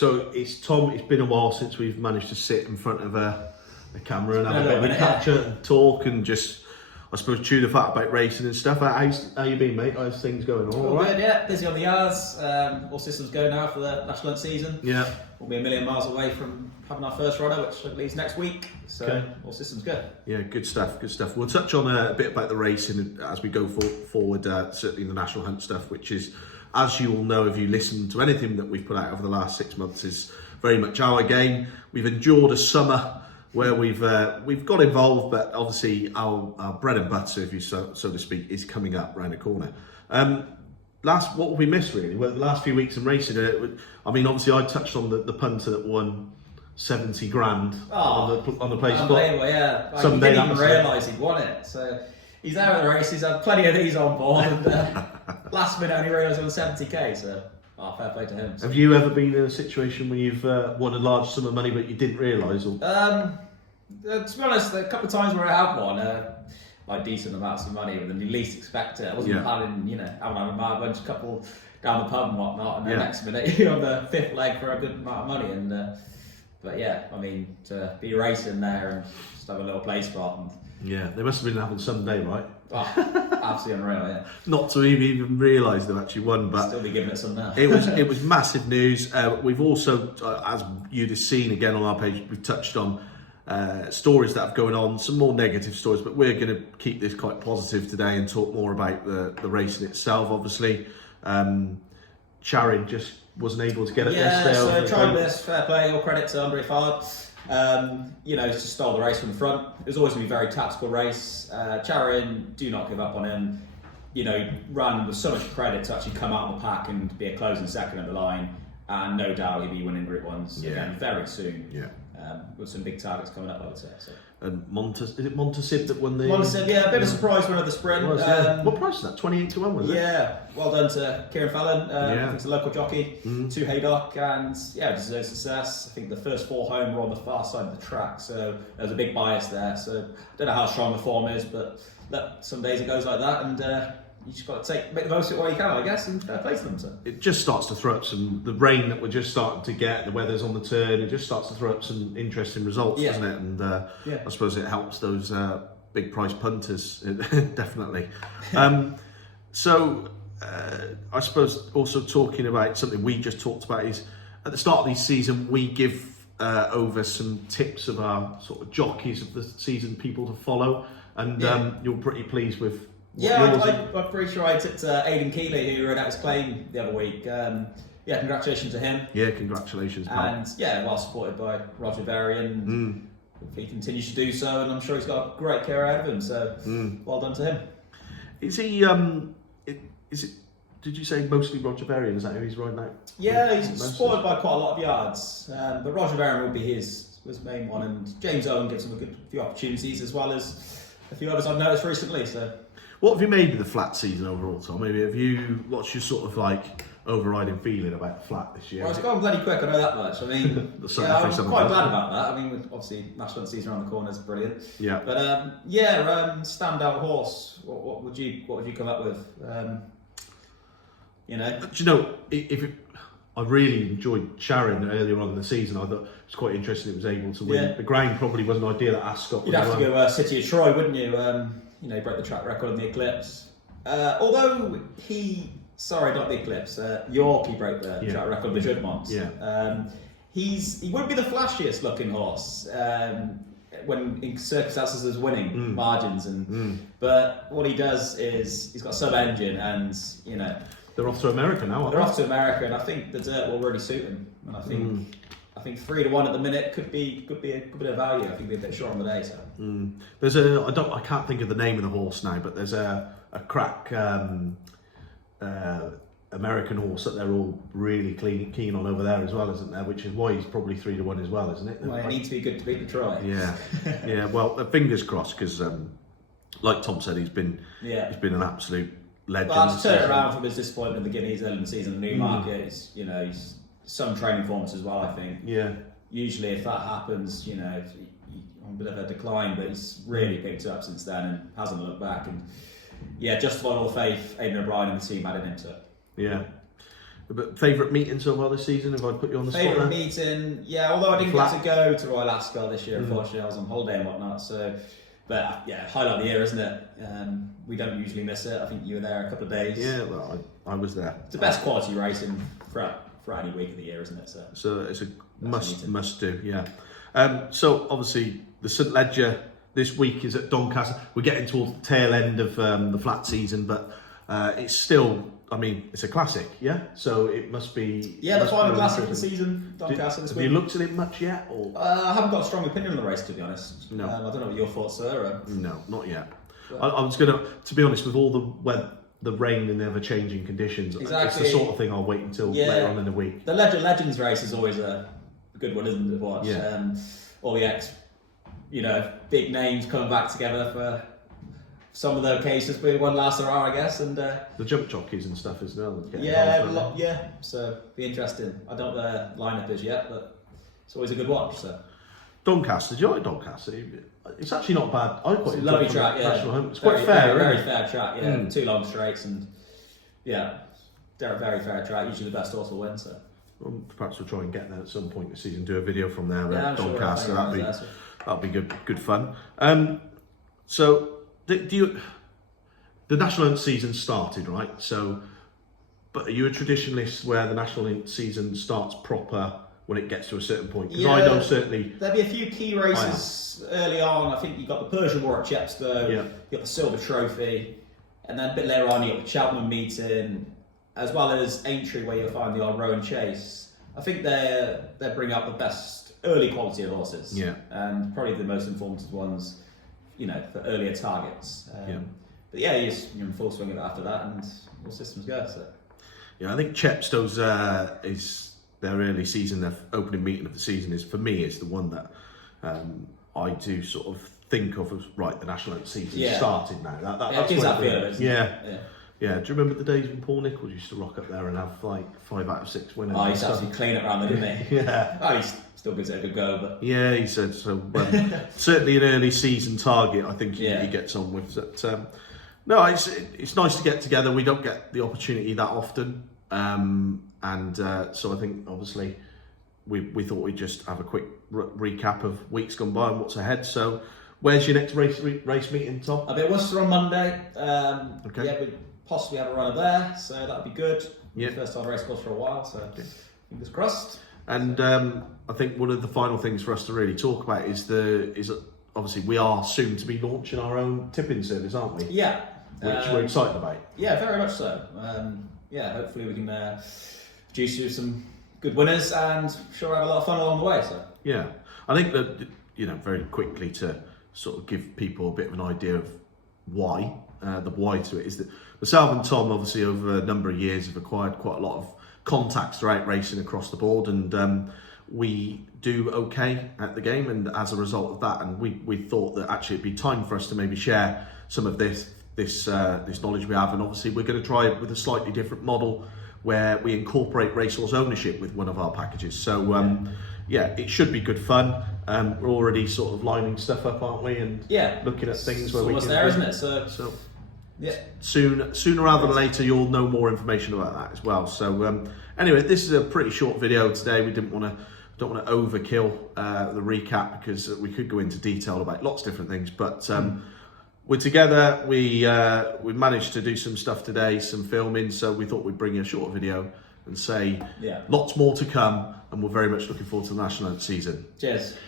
So it's Tom. It's been a while since we've managed to sit in front of a camera and have a bit of a catch-up and talk and just, I suppose, chew the fat about racing and stuff. How you been, mate? How's things going? All right? Good, yeah. Busy on the yards. All systems go now for the national hunt season. Yeah. We'll be a million miles away from having our first runner, which I believe is next week. So all systems good. Yeah, good stuff. Good stuff. We'll touch on a bit about the racing as we go forward. Certainly the national hunt stuff, which is, as you all know, if you listen to anything that we've put out over the last 6 months, is very much our game. We've endured a summer where we've got involved, but obviously our bread and butter, if you so to speak, is coming up round the corner. What we missed really were the last few weeks in racing. I mean, obviously I touched on the punter that won 70 grand on the place spot. Unbelievable, yeah. Like, he didn't even realise he'd won it. So he's out of the race. He's had plenty of these on board, and last minute only realised he won 70k. So. Oh, fair play to him. Have you ever been in a situation where you've won a large sum of money but you didn't realise? Or? To be honest, a couple of times where I have won like decent amounts of money when you least expect it. I wasn't planning, having a mad bunch, couple down the pub and whatnot, and then next minute you're on the fifth leg for a good amount of money. And but yeah, I mean, to be racing there and just have a little play spot. And, yeah, they must have been having some day, right? Oh, absolutely unreal, yeah. Not to even realise they've actually won, but still be giving it some now. it was massive news. We've also, as you'd have seen again on our page, we've touched on stories that have going on, some more negative stories, but we're going to keep this quite positive today and talk more about the racing itself. Obviously, Charing just wasn't able to get it yesterday. Yeah, so tried this, fair play, all credit to Andre Fard. He just stole the race from the front. It was always going to be a very tactical race. Charing, do not give up on him. He ran with so much credit to actually come out of the pack and be a closing second at the line. And no doubt he'll be winning Group 1s again very soon. Yeah. With some big targets coming up, I would say. So. And is it Montasib that won the... Montasib, yeah, a bit of a surprise winner of the sprint. What price is that? 28 to 1, was it? Yeah, well done to Kieran Fallon. I think it's a local jockey, to Haydock, and deserves success. I think the first 4 home were on the far side of the track, so there's a big bias there. So I don't know how strong the form is, but some days it goes like that, and you just got to make the most of it while you can, I guess, and fair play to them. So. It just starts to throw up the rain that we're just starting to get, the weather's on the turn, it just starts to throw up some interesting results, doesn't it? And I suppose it helps those big price punters, definitely. So I suppose also talking about something we just talked about is, at the start of this season, we give over some tips of our sort of jockeys of the season, people to follow, and you're pretty pleased with. I'm pretty sure I tipped Aidan Keeley, who ran out his claim the other week. Congratulations to him. Yeah, congratulations, pal. And well supported by Roger Varian. If he continues to do so, and I'm sure he's got a great career ahead of him. So well done to him. Is he? Is it? Did you say mostly Roger Varian? Is that who he's riding out? Yeah, he's supported by quite a lot of yards, but Roger Varian will be his main one, and James Owen gives him a good few opportunities, as well as a few others I've noticed recently. So. What have you made of the flat season overall, Tom? What's your sort of like overriding feeling about the flat this year? Well, it's gone bloody quick, I know that much. I mean, I'm quite glad about that. I mean, obviously, national season around the corner is brilliant. Yeah. But standout horse. What would you come up with? Do you know, I really enjoyed Charing earlier on in the season. I thought it was quite interesting it was able to win. The ground probably wasn't ideal at Ascot. You'd have to go City of Troy, wouldn't you? He broke the track record in the Eclipse. Although not the Eclipse, York, he broke the track record with Judmont. Yeah. He wouldn't be the flashiest looking horse when in circumstances as winning margins, but what he does is he's got a sub-engine, and they're off to America now. They're off to America, and I think the dirt will really suit him. And I think 3 to 1 at the minute could be a good bit of value. I think they're a bit short on the day. So. There's I can't think of the name of the horse now, but there's a crack American horse that they're all really keen on over there as well, isn't there? Which is why he's probably 3 to 1 as well, isn't it? Well, it needs to be good to beat the try. Yeah. Well, fingers crossed, because like Tom said, he's been an absolute legend. Well, to turn it around from his disappointment in the Guineas early in the season, the Newmarket is, he's some training forms as well, I think. Yeah. Usually, if that happens, he's on a bit of a decline, but he's really picked up since then and hasn't looked back. And justified all the faith Aidan O'Brien and the team added into it. Yeah. But favourite meeting so far this season? If I put you on the spot Favourite there? meeting, yeah. Although I didn't get to go to Royal Ascot this year, unfortunately, I was on holiday and whatnot. So, but yeah, highlight of the year, isn't it? We don't usually miss it. I think you were there a couple of days. Yeah, well, I was there. It's the best quality racing for any week of the year, isn't it? So it's a must do. Yeah. So obviously the St Ledger this week is at Doncaster. We're getting towards the tail end of the flat season, but it's still. I mean, it's a classic, yeah. So it must be. Yeah, the final classic of the season, Doncaster this week. Have you looked at it much yet? Or? I haven't got a strong opinion on the race, to be honest. No. I don't know what your thoughts are. No, not yet. I was going to be honest, with all the rain and the ever-changing conditions, exactly. It's the sort of thing I'll wait until later on in the week. The Legends race is always a good one, isn't it, to watch? Yeah. All the big names coming back together for some of the cases. We won last hour, I guess, and the jump jockeys and stuff as well. Yeah. So be interesting. I don't know what the lineup is yet, but it's always a good watch. So Doncaster, do you like Doncaster? It's actually not bad. I quite it's a lovely track. Yeah, it's quite fair. Very fair track. Yeah, 2 long straights and they're a very fair track. Usually the best horse will win. So perhaps we'll try and get there at some point this season. Do a video from there at I'm Doncaster. Sure that'll be good fun. So. The National Hunt season started, right? So, but are you a traditionalist where the National Hunt season starts proper when it gets to a certain point? Because I know certainly there'll be a few key races early on. I think you got the Persian War at Chepstow, you got the Silver Trophy, and then a bit later on you got the Cheltenham meeting, as well as Aintree where you'll find the odd Rowan Chase. I think they bring up the best early quality of horses, and probably the most informative ones. For earlier targets. But you're in full swing of it after that, and all systems go. So. Yeah, I think Chepstow's is their early season, their opening meeting of the season is, for me, is the one that I do sort of think of as, right, the National Hunt season started now. That gives that feel of it, Yeah, do you remember the days when Paul Nichols used to rock up there and have like 5 out of 6 winners? Oh, he used to actually clean it around there, didn't he? Yeah. Well, he still gives it a good go, but... Yeah, he said so. Certainly an early season target, I think he gets on with. That, no, it's nice to get together. We don't get the opportunity that often. So I think, obviously, we thought we'd just have a quick recap of weeks gone by and what's ahead. So, where's your next race meeting, Tom? I'll be at Worcester on Monday. Okay. Yeah, we'd possibly have a runner there, so that'd be good. Yeah. First time race course for a while, so fingers crossed. And I think one of the final things for us to really talk about is obviously we are soon to be launching our own tipping service, aren't we? Yeah. Which we're excited about. Yeah, very much so. Hopefully we can produce you some good winners and sure have a lot of fun along the way. So yeah, I think that very quickly to sort of give people a bit of an idea of why. The why to it is that myself and Tom, obviously, over a number of years, have acquired quite a lot of contacts throughout racing across the board, and we do okay at the game. And as a result of that, and we thought that actually it'd be time for us to maybe share some of this knowledge we have. And obviously, we're going to try it with a slightly different model where we incorporate racehorse ownership with one of our packages. So it should be good fun. We're already sort of lining stuff up, aren't we? And looking at things where we can. There, isn't it? So. Yeah. Sooner rather than later, you'll know more information about that as well. So anyway, this is a pretty short video today. We don't want to overkill the recap because we could go into detail about lots of different things. But we're together. We managed to do some stuff today, some filming. So we thought we'd bring you a short video and say lots more to come. And we're very much looking forward to the National Hunt season. Cheers.